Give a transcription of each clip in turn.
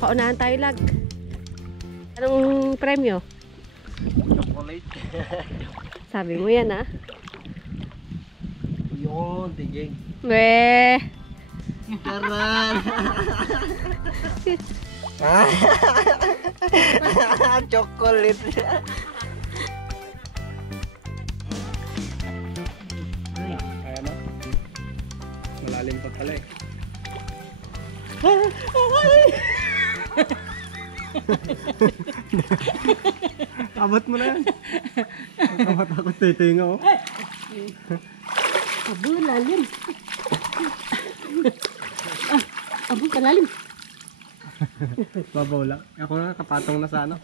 Paunahan tayo, lag. Anong premyo? Chocolate. Sabi mo yan, ah. Yun, tiging. Weh. Karan. Chocolate. Kaya na. Malalim pa pala eh. Abot mo na yan. Nakakatakot titinga oh. Abo, lalim. Abo, kalalim. Babaw lang. Ako na kapatong na sa ano.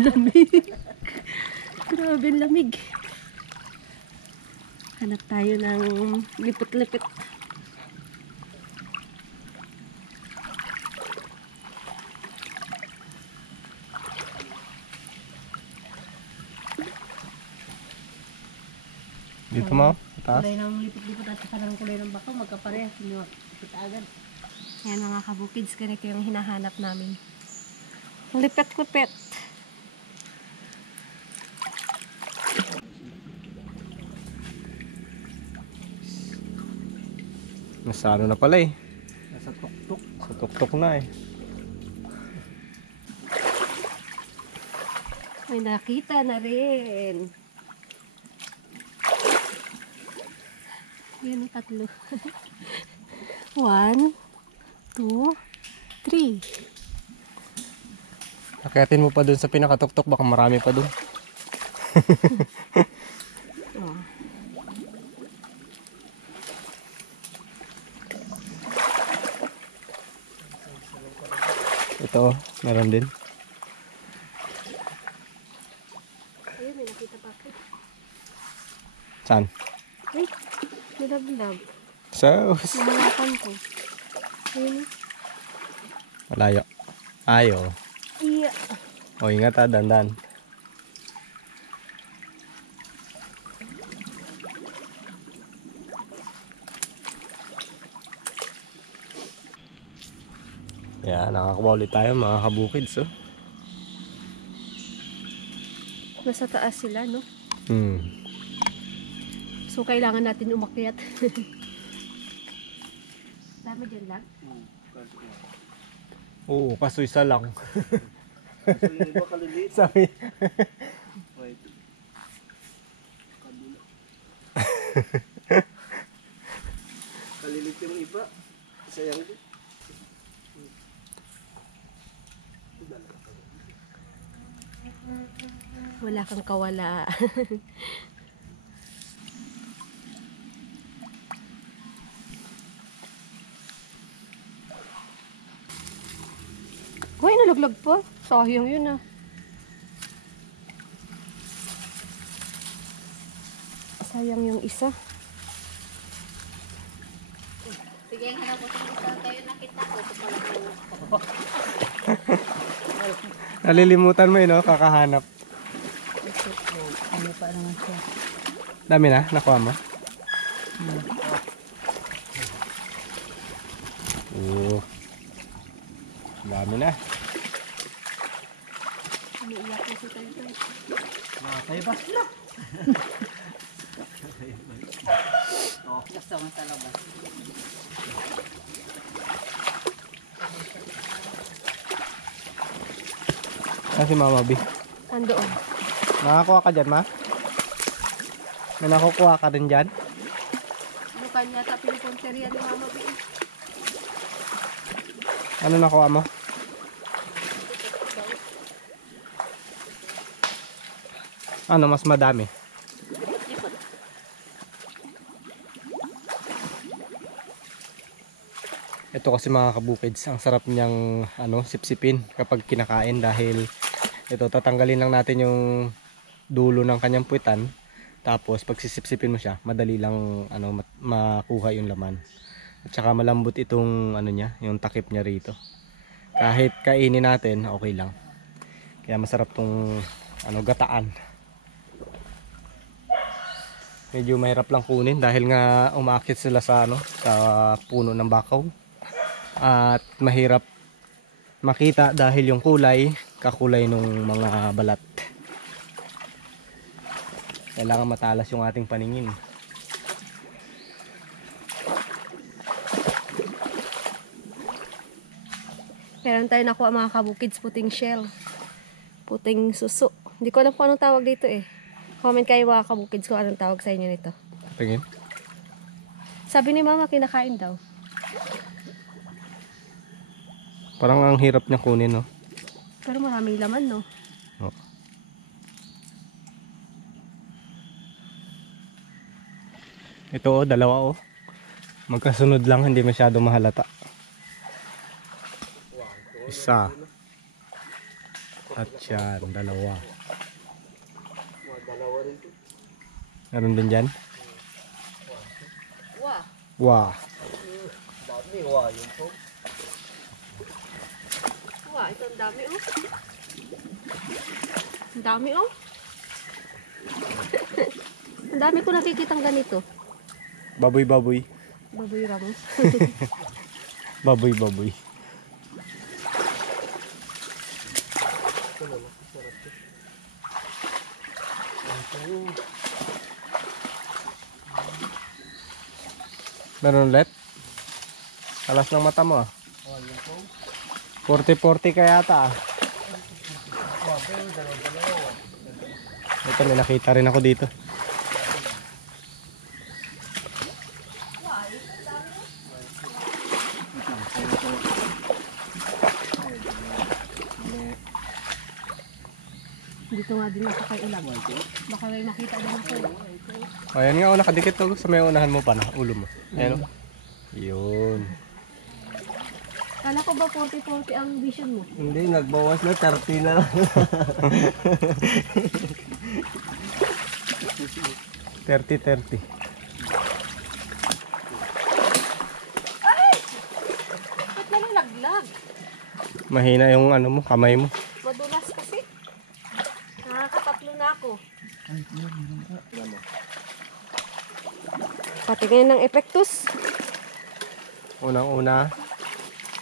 Lamig. Grabe lamig. Hanap tayo ng lipit-lipit. Dito mo, taas. Kulay ng lipit-lipit at saka ng kulay ng bakaw, magkaparehas. Lipit agad. Ayan mga kabukids, ganito yung hinahanap namin. Lipit-lipit. Nasa ano na pala eh. Nasa tuktok. Sa tuktok na eh. May nakita na rin. Yan ang tatlo. 1, 2, 3. Akyatin mo pa dun sa pinakatuktok, baka marami pa dun. Oh. Ito, meron din. Ayun, may nakita pa ako. Saan? Ay, nilab-lab. So, Namalapan ko. Ayun. malayo. Ayo. Iya. O, ingat ha, dandan. Yan, nakakuha ulit tayo mga kabukids. Oh. Nasa taas sila, no? So, kailangan natin umakyat. Dami dyan lang. Oo, kaso isa lang. So yung iba kaliliit. Sabi. Wait. Kabila. Kaliliit yung iba. Sayang din. Wala kang kawala. Hoy, nalaglag pa. Sayang yun ah. Sayang yung isa. Sige, hanap ko sa isa kayo nakita ko. Nalilimutan mo no? Kakahanap. Ano pa naman siya? Dami na, nakuha mo? Oo. Dami na. Umiiyak na si Tantoy. Nakakaya ba sila? Gusto mo sa labas. Si Mama B. Andoon. Nakakuha ka dyan, Ma? May nakukuha ka rin dyan? Ano kanya tapos yung punteriya ni Mama B? Ano nakuha mo? Ano mas madami? Ito kasi mga kabukids, ang sarap niyang sipsipin kapag kinakain dahil ito tatanggalin lang natin yung dulo ng kanyang puwitan, tapos pag sisipsipin mo siya, madali lang makuha yung laman. At saka malambot itong niya, yung takip niya rito. Kahit kainin natin, okay lang. Kaya masarap tong gataan. Medyo mahirap lang kunin dahil nga umaakit sila sa sa puno ng bakaw. At mahirap makita dahil yung kulay, kakulay nung mga balat. Kailangan matalas yung ating paningin. Meron tayo nakuha mga kabukids, puting shell. Puting suso. Hindi ko alam kung anong tawag dito eh. Comment kayo mga kabukids kung anong tawag sa inyo nito. Tingin. Sabi ni mama, kinakain daw. Parang ang hirap niya kunin, no? Pero maraming laman, no? Oh. Ito oh, dalawa oh. Magkasunod lang, hindi masyado mahalata. Isa. At yan, dalawa. Dalawa rin to. Meron din dyan? Wow. Wow. Dami, wow, yun po. Wow, ito ang dami, oh. Ang dami, oh. Ang dami ko nakikitang ganito. Baboy, baboy. Baboy Ramos. Baboy, baboy. Meron ulit? Alas ng mata mo ah. 40-40 kaya ata ah. Ito, may nakita rin ako dito. Dito nga din ako kay ulam. Baka may makita din ako. Ayan nga, oh, nakadikit to sa may unahan mo pa na, ulo mo. Ayan o. Yun. Kala ko ba 40-40 ang vision mo? Hindi, nagbawas na, 30 na lang. 30-30. Ba't nalaglag? Mahina yung ano mo, kamay mo. Madulas kasi. Nakakatatlo na ako. Patingin ng epektus. Unang-una,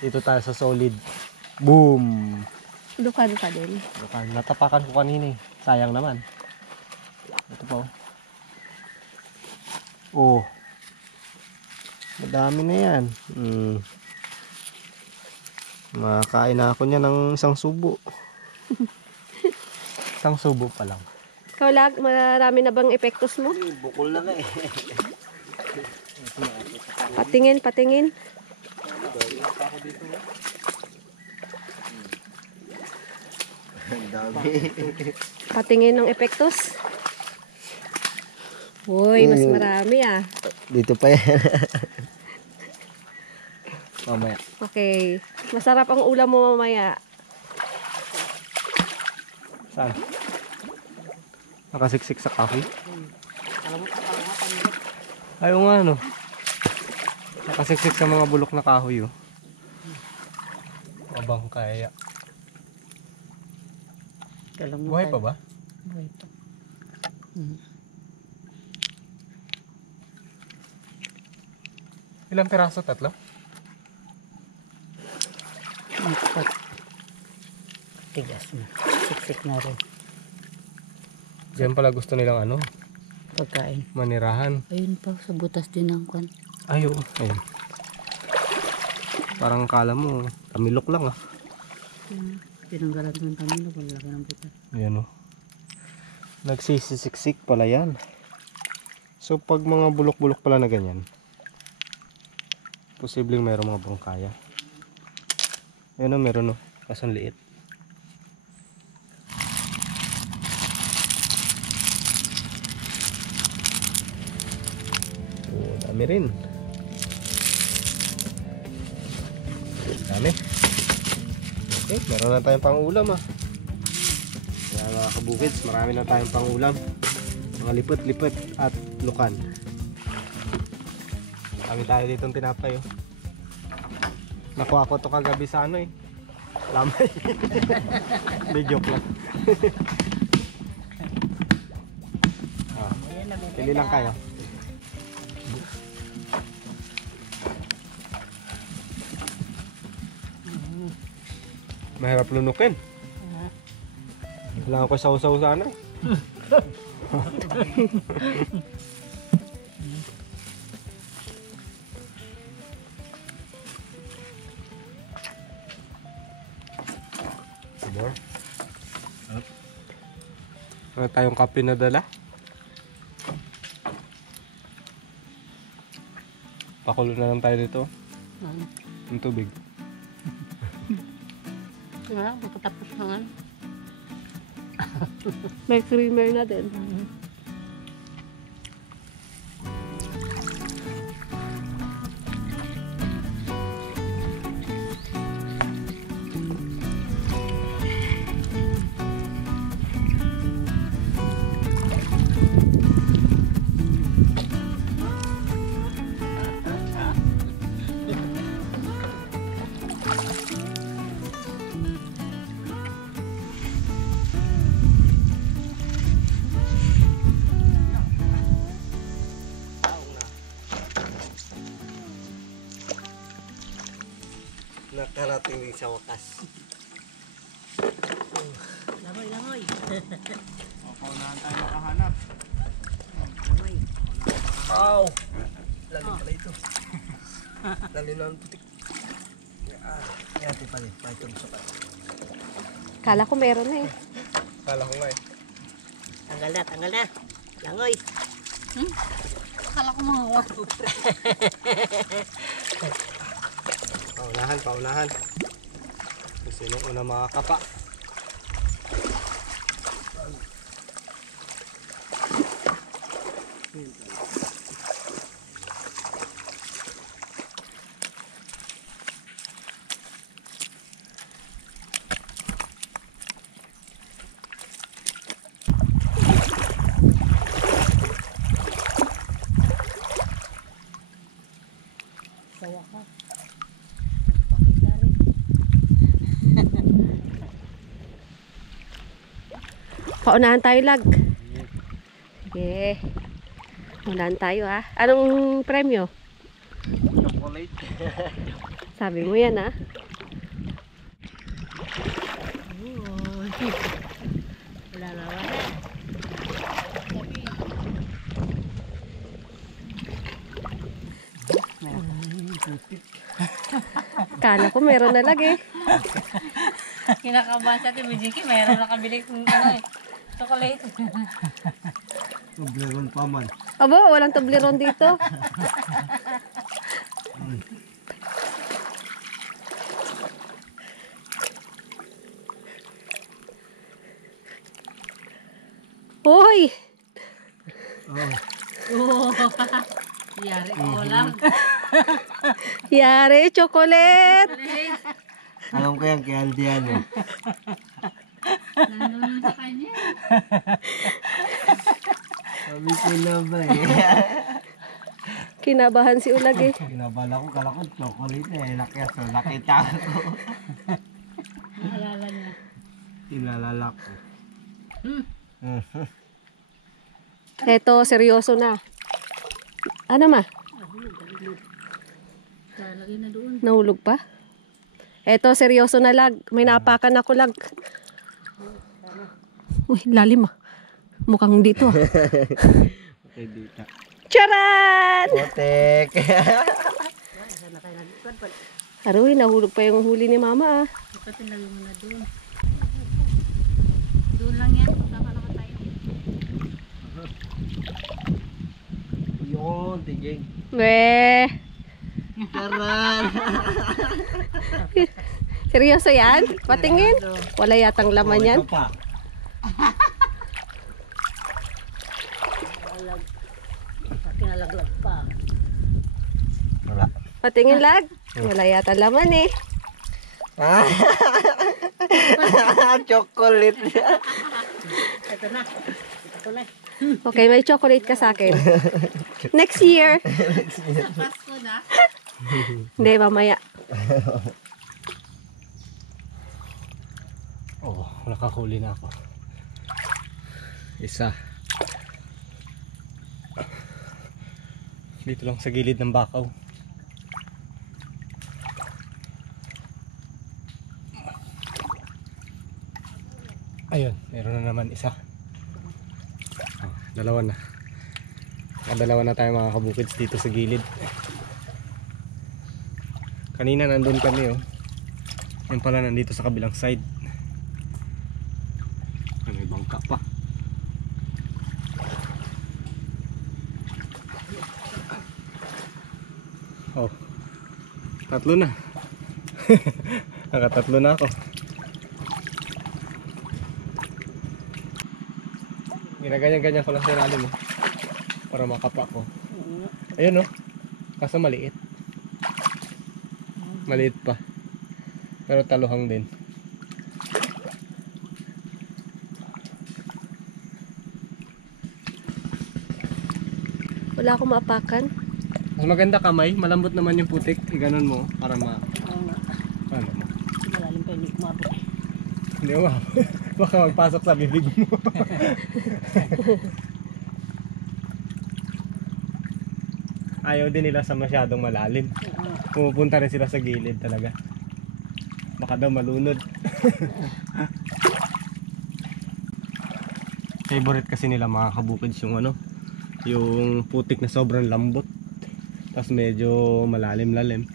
dito tayo sa solid. Boom! Lukan pa din. Natapakan ko kanina eh. Sayang naman. Ito pa oh. Oh. Madami na yan. Makakain na ako niya ng isang subo. Isang subo pa lang. Ikaw lag, marami na bang epektus mo? Bukol na nga eh. Patingin, patingin. Ang dami. Patingin ng epektus. Uy, mas marami ah. Dito pa yan. Mamaya. Okay. Masarap ang ulam mo mamaya. Saan? Nakasiksik sa kahoy? Ayaw nga no. Nakasiksik sa mga bulok na kahoy oh. Abang kaya. Buhay pa ba? Buhay pa. Ilang piraso? Tatlo? Tigas na. Siksik na rin. Diyan pala gusto nilang ano, Pagkain. manirahan. Ayun pa, sa butas din ang kwan. Ayo, ayun. Parang kala mo, tamilok lang ah. Tinanggalan ng tamilo, wala laki ng butas. Ayan oh. Nagsisisiksik pala yan. So pag mga bulok-bulok pala na ganyan, posibleng mayroong mga bangkaya. Ayan oh, meron oh. Kasang liit. Oh, dami rin. Dami. Okay, meron na tayong pang-ulam ah. Kaya mga kabukids, marami na tayong pang-ulam. Mga lipot-lipot at lukan. Kami tayo ditong tinapay oh. Nakuha ko to kagabi sa ano eh. Lamay. Hindi, joke lang. Ah, pili lang kayo. Mahirap lunukin. Kailangan ko sausaw sana. Sabor. Wala tayong kape na dala. Pakulo na lang tayo dito. Yung tubig. Wala, pagkatapos na nga. May creamer na din. Nakarating din sa wakas. Langoy. Paunahan tayo makahanap. Ow! Lalo pala ito. Lalo na ang putik. Yan, ito pala. Paitong sukat. Kala ko meron na eh. Kala ko nga eh. Tanggal na. Langoy. Akala ko mga wato. Paunahan. Kung sino una makakapa. Sawa ka. Paunahan tayo, lag. Okay. Paunahan tayo, ha. Anong premyo? Chocolate. Sabi mo yan, ha. Wala na. Kala ko meron na lag, eh. Kinakabahan sa Ate Mijiki, mayroon nakabili kung ano eh. Chocolate. Tubleron pa man. Abo, walang Toblerone dito. Hoy! Oo. Yari ko lang. Yari, chocolate! Alam ko yan, kay Aldi yan. Nandun sa kanya. Sabi ko na ba eh. Kinabahan si Ulag, eh. Kinabala ko, kala ko chocolate eh. Nakita ko. Nakita ko. Naalala niya. Tinalala ko. Eto, seryoso na. Ano ma? Lalagay na doon. Nahulog pa? Eto, seryoso na, lag. May napakan ako, lag. Uy, lalim ah. Mukhang dito ah. Okay, dito. Charan! Potek. Aroy, nahulog pa yung huli ni mama ah. Dapat nilagay mo na doon. Doon lang yan. Tama na ka tayo. Yun, tiging. Weh. Karan. Seryoso yan? Patingin? Wala yatang laman yan. Ito pa. Kinalaglag pa. Wala. Patingin, lag. Wala yata laman eh. Chocolate. Ito na. Ito na. Okay, may chocolate ka sa akin. Next year. Sa Pasko na. Hindi, mamaya. Oh, nakahuli na ako. Isa. Dito lang sa gilid ng bakaw. naman isa. Dalawa na. Dalawa na tayo mga kabukids dito sa gilid. Kanina nandun kami oh. Yan pala nandito sa kabilang side. May bangka pa. Oh. Tatlo na. Nakatatlo na ako. Ginaganyan-ganyan ko lang sa ilalim eh. Para makapa ko. Ayun oh. Kaso maliit. Maliit pa. Pero taluhang din. Wala akong maapakan. Mas maganda kamay, malambot naman yung putik. Iganon mo para ma... Oo nga. Ano mo? Malalim pa hindi kumabot. Hindi mo. Baka magpasok sa bibig mo. Ayaw din nila sa masyadong malalim. Pumupunta rin sila sa gilid talaga. Baka daw malunod. Favorite kasi nila mga kabukids yung ano, yung putik na sobrang lambot. Tapos medyo malalim-lalim.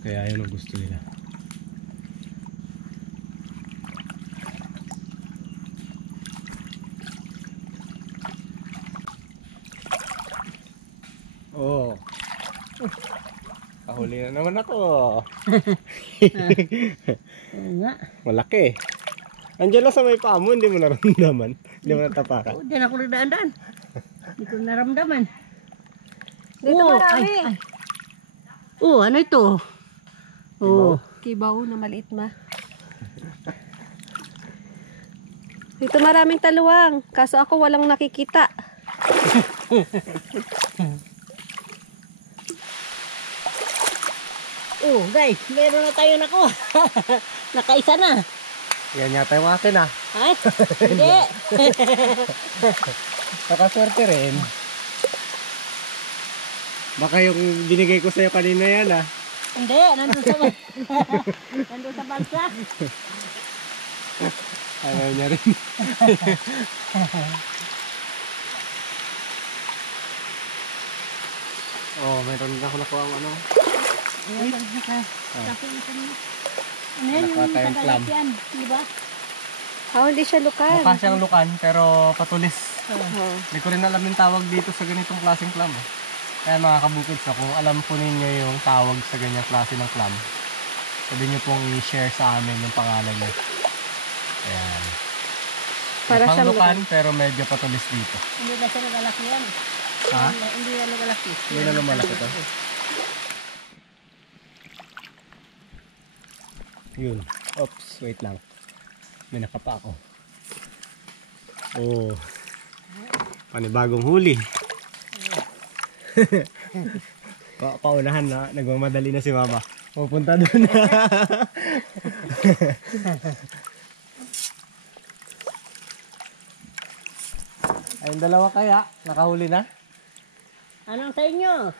Kaya yun ang gusto nila. Oh. Kahuli na naman ako. Oo nga. Malaki. Andiyan lang sa may paa mo, hindi mo naramdaman. Hindi mo natapakan. Oo, diyan ako nagdaan-daan. Hindi ko naramdaman. Dito marami. Oh, ano ito? Oh. Kibaw na maliit ma. Dito maraming taluwang. Kaso ako walang nakikita. Oh, guys, meron na tayo nakuha. Nakaisa na. Yan yata yung akin ah. Ay, hindi. Nakaswerte rin. Baka yung binigay ko sa'yo kanina yan ah. Hindi, nandun sa nandun sa balsa. Ayaw niya rin. Oh, meron din ako nakuha ang ano. Ayan, naka. Kasi ano yan, Nakuha yung tayong clam. kadalap yan, di ba? Hindi siya lukan. Mukha siyang lukan pero patulis. Oh. Hindi ko rin alam yung tawag dito sa ganitong klaseng clam. Kaya mga kabukids, kung alam po ninyo yung tawag sa ganyang klase ng clam, sabi nyo pong i-share sa amin yung pangalan niya. Ayan. Para Mukhang siyang lukan pero medyo patulis dito. Hindi na siya nagalaki yan. Ha? Hindi na nagalaki. Hindi na lumalaki to. Yun. Oops, wait lang. May nakapa ako. Oh. Panibagong huli. Paunahan na. Nagmamadali na si mama. Pupunta doon. Ayun dalawa kaya. Nakahuli na. Anong sa inyo?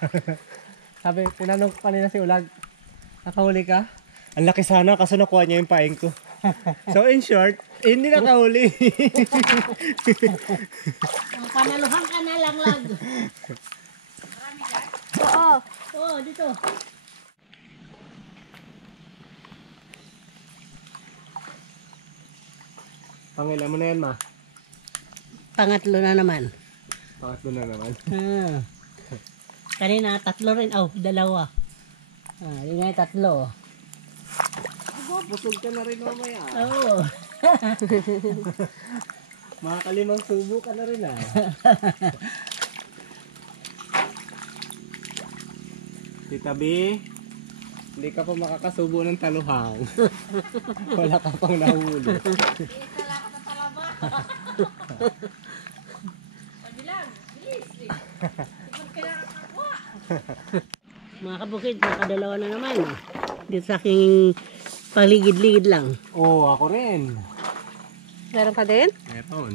Sabi, tinanong ko kanina si Ulag. Nakahuli ka? Ang laki sana kasi nakuha niya yung paing ko. So in short, hindi nakahuli. Ang panaluhan ka na lang lag. Oo. Oh, dito. Pangilan mo na yan, ma. Pangatlo na naman. Pangatlo na naman. Ah. Kanina, tatlo rin. Oh, dalawa. Ah, yun nga, tatlo. Busog ka na rin mamaya. Oo. Makakalimang subo ka na rin ah. Tita B, hindi ka pa makakasubo ng taluhang. Wala ka pang nahuli. Mga kabukid, nakadalawa na naman. Dito sa aking paligid-ligid lang. Oo, ako rin. Meron ka din? Meron.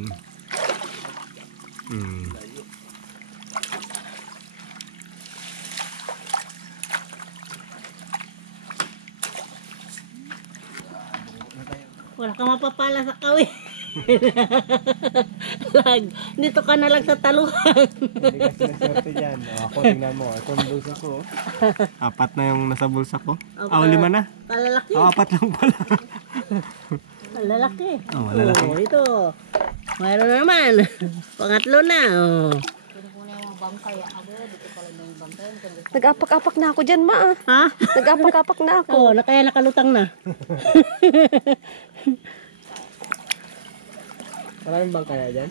Wala kang mapapala sa kawi. Lag, dito ka na lang sa taluhan. Hindi kasi naswerte dyan. Ako, tingnan mo. Ito ang bulsa ko. 4 na yung nasa bulsa ko. 5 na. Kalalaki. 4 lang pala. Lalaki. Oh, lalaki. Oh, ito. Mayroon na naman. Pangatlo na. Oh. Pinukunin yung bangkay. Dito pala yung bangkay. Nag-apak-apak na ako dyan, ma. Ha? Nag-apak-apak na ako. Oh, kaya nakalutang na. Maraming bang kaya dyan?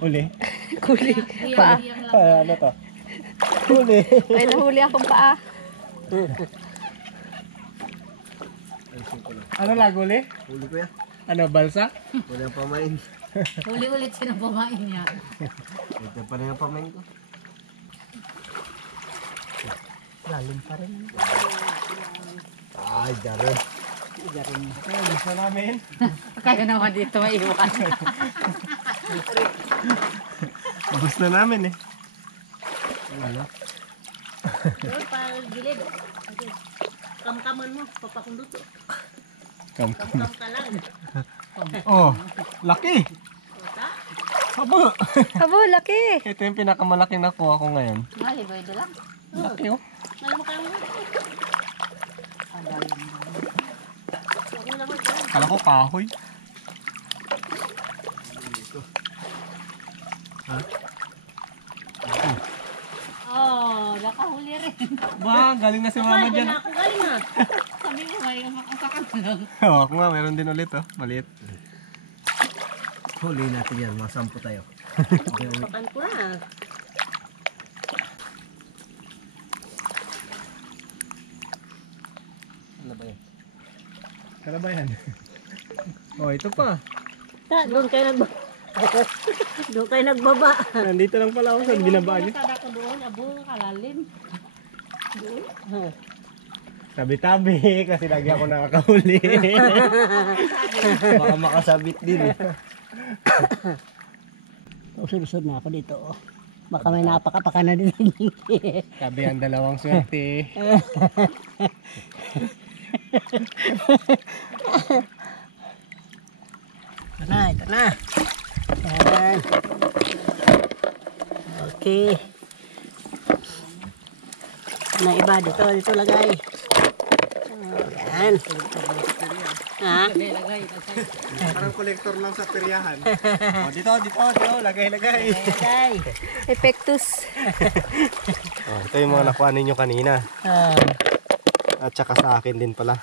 Uli? Kuli. Paa. Ano to? Uli. May nahuli akong paa. Ano laguli? Huli ko yan. Ano, balsa? Huli ang pamain. Huli-ulit siya ng pamain niya. Ito pa rin ang pamain ko. Lalim pa rin. Ay, daron. Ayun, gusto namin. Kaya naman dito maiwan. Gusto namin eh. Ano? Pero pag gilid. Kamkaman mo, papakunduto. Kamkam ka lang. Oh, laki. Haba. Abo, laki. Ito yung pinakamalaking nakuha ko ngayon. Maliboy doon lang. Laki oh. Alam mo kayong Kala ko kahoy. Oh, nakahuli rin. Ba, galing na si mama dyan. Ako galing na. Sabi mo kayo makakakalong. Oh, ako nga, meron din ulit oh. Maliit. Huli natin yan. Mga 10 tayo. Pakan ko na. Ano ba yan? Kala ba yan? Oh, ito pa. Doon kayo nagbaba. Doon kayo nagbaba. Nandito lang pala ako sa binaba niyo. Kada ko doon, abo, kalalim. Tabi-tabi kasi lagi ako nakakahuli. Baka makasabit din. Usod-usod na ako dito. Oh. Baka may napakapaka na din. Tabi ang dalawang swerte. Ito na, ito na. Yan. Okay. Na iba dito, dito lagay. Oh, yan. Ha? Parang kolektor lang sa peryahan. Oh, dito, lagay. Lagay. Epektus. Oh, ito yung mga nakuha ninyo kanina. Ah, At saka sa akin din pala.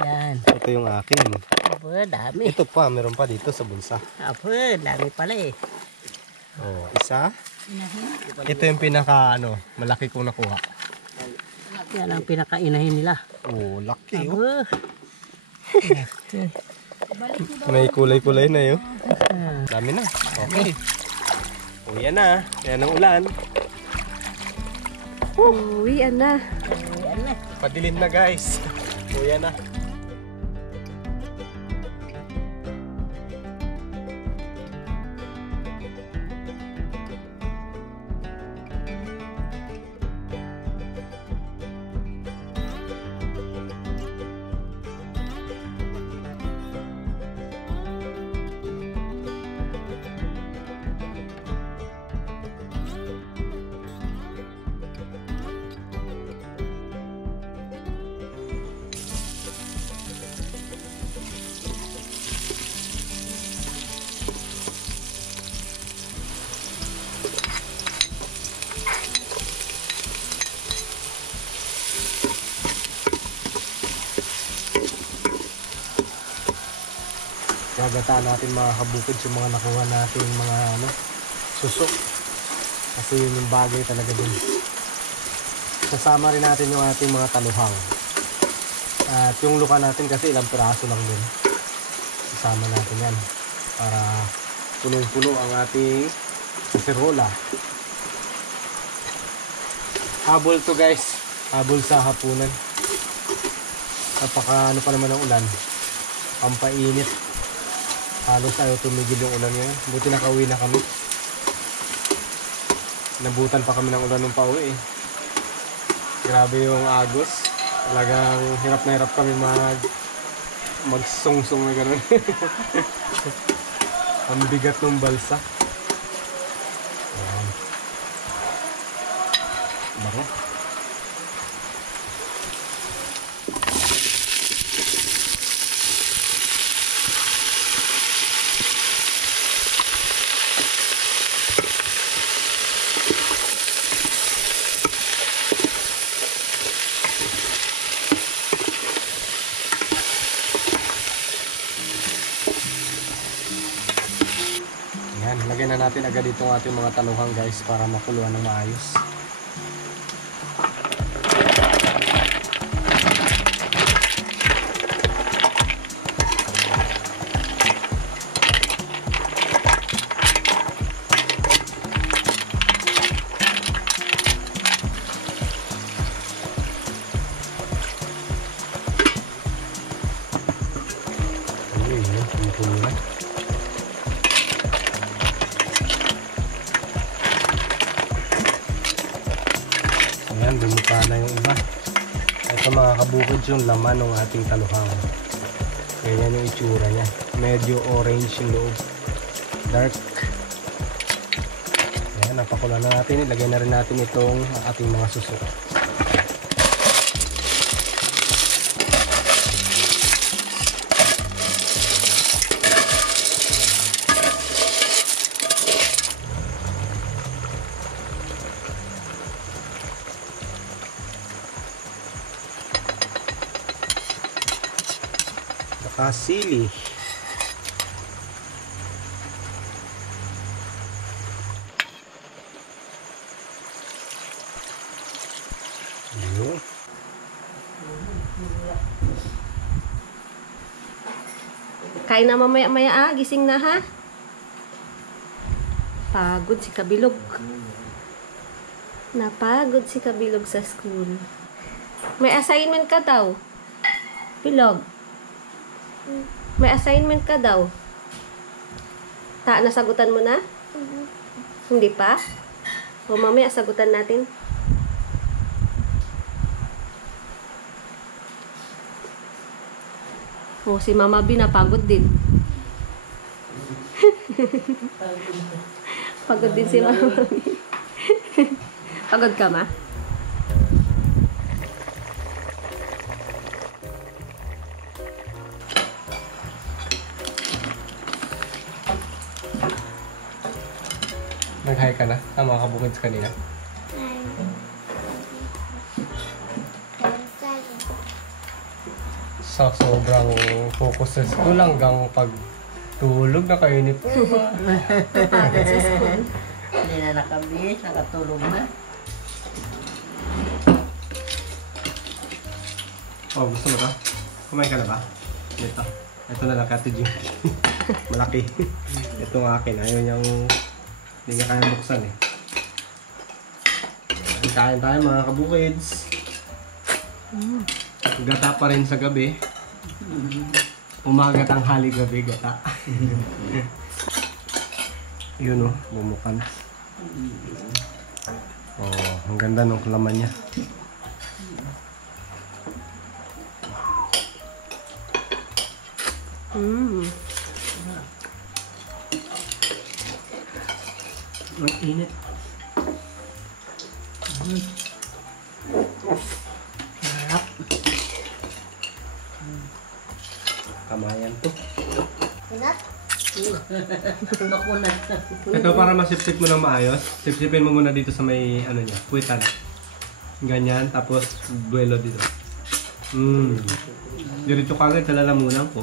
yan. Ito yung akin. Apo, dami. Ito pa, meron pa dito sa bulsa. Apo, dami pala eh. Oh, isa. Ito yung pinaka malaki kong nakuha. Yan ang pinakainahin nila. Oh, laki oh. Apo. May kulay-kulay na yun. Dami na. Okay. Uwi na. Yan ang ulan. Uwian na. Yan na. Padilim na guys. Uwi na. Gagataan natin mga kabukid yung mga nakuha natin mga suso. Kasi yun yung bagay talaga din. Sasama rin natin yung ating mga taluhang. At yung luka natin kasi ilang piraso lang din. Sasama natin yan. Para punong-puno ang ating kaserola. Habol to guys. Habol sa hapunan. Napaka pa naman ang ulan. Pampainit. Halos ayaw tumigil yung ulan ngayon. Buti nakauwi na kami. Nabutan pa kami ng ulan nung pauwi eh. Grabe yung agos. Talagang hirap na hirap kami magsungsong na gano'n. Ang bigat ng balsa. Ayan. Baka. Ayan, lagyan na natin agad itong ating mga taluhang guys para makuluan ng maayos. Ayun, kumukulo na. Ayan, bumuka na yung iba. Ito mga kabukid yung laman ng ating taluhang. Ganyan yung itsura niya. Medyo orange yung loob. Dark. Ayan, napakulan na natin. Ilagay na rin natin itong ating mga suso. Sili. Yun. Kain na mamaya-maya gising na ha. Pagod si Kabilog. Napagod si Kabilog sa school. May assignment ka daw. Bilog. May assignment ka daw. Nasagutan mo na? Hindi pa? O mamaya sagutan natin. O si Mama B napagod din. Pagod din si Mama B. Pagod ka ma? Nag-hi ka na? Mga kabukids kanina. Sa sobrang focus sa school hanggang pagtulog na kayo ni Puma. Napagod sa school. Hindi na nakabihis, nakatulog na. Oh, gusto mo ka? Kumain ka na ba? Ito. Ito na lang Kati G. Malaki. Ito ang akin. Ayaw niyang hindi niya kaya buksan eh. Kain tayo mga kabukids. Gata pa rin sa gabi. Umaga, tanghali, gabi, gata. Yun oh, bumukan. Oh, ang ganda ng laman niya. Ang init. Harap. Kamayan to. Makunat. Ito para masipsip mo ng maayos. Sipsipin mo muna dito sa may ano niya, puwitan. Ganyan, tapos buwelo dito. Dirito kagad sa lalamunan ko.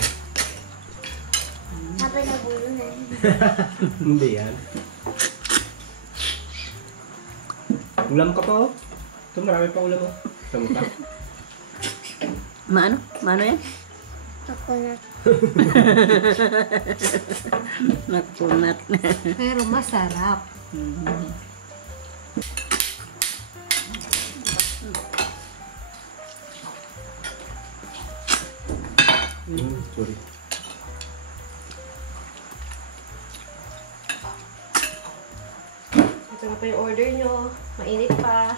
Habang nabulo na. Hindi yan. Ulam ka pa oh. Ito marami pa ulam oh. Sa mukha. Maano? Maano yan? Makunat. Makunat. Pero masarap. Sorry. Ito na pa yung order nyo. Mainit pa.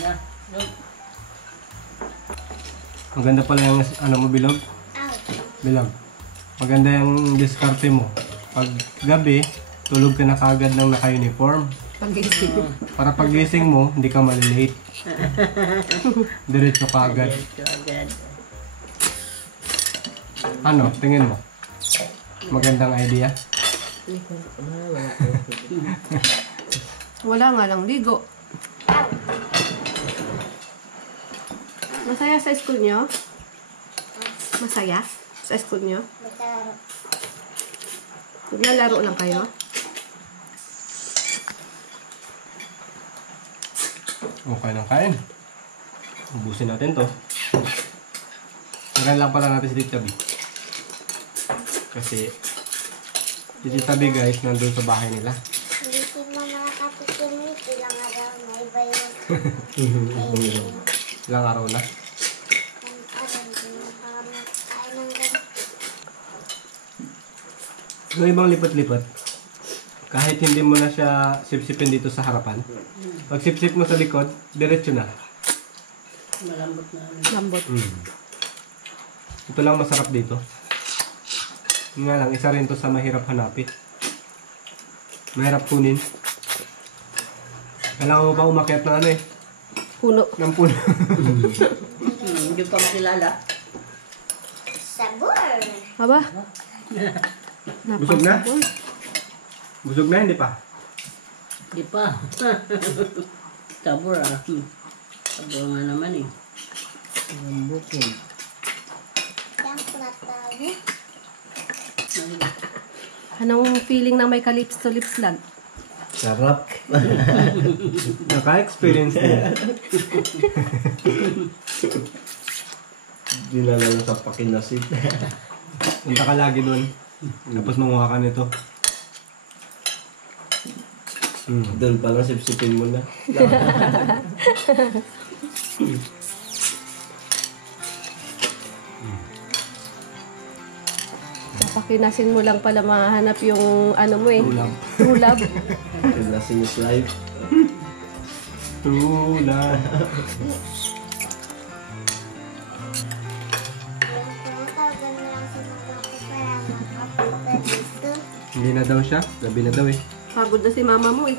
Yan. Ang ganda pala yung ano mo bilog. Ouch. Bilang. Maganda yung diskarte mo. Pag gabi, tulog ka na kagad ng naka-uniform. Pag-isip. Para pagising mo, hindi ka malilate. Diretso ka agad. Ito agad. Ano, tingin mo? Magandang idea? Wala nga lang ligo. Masaya sa school nyo? Masaya sa school nyo? Magkalaro. Naglalaro lang kayo? Okay ng kain. Ubusin natin to. Meron lang pala natin si Tita B. Kasi si Tita B guys, nandun sa bahay nila. Hindi si mama nakatikim nito. Ilang araw na iba yung Ilang araw na. kain ng ganito. Yung ibang lipat-lipat, kahit hindi mo na siya sipsipin dito sa harapan, pag sipsip mo sa likod, diretso na. Malambot na ano. Lambot. Ito lang masarap dito. Yun nga lang, isa rin to sa mahirap hanapin. Mahirap kunin. Kailangan mo pa umakyat na ano eh, Puno. ng puno. Hindi pa makilala. Sabor! Aba? Busog na? Napasabon. Busog na, hindi pa? Di pa. Sabor ah. Sabor nga naman eh. Lambutin. Yang platado. Anong feeling ng may ka-lips to lips lang? Sarap. Naka-experience din. Hindi na lang sa pakinasip. Punta ka lagi doon. Tapos manguha ka nito. Doon pa lang sipsipin mo na. Papakinasin mo lang pala mahanap yung ano mo eh. Tulab. Tulab. Kinasin is live. Tulab. Yung tinatawagan mo lang sa mga ko para makapunta dito. Hindi na daw siya. Gabi na daw eh. Pagod na si mama mo eh.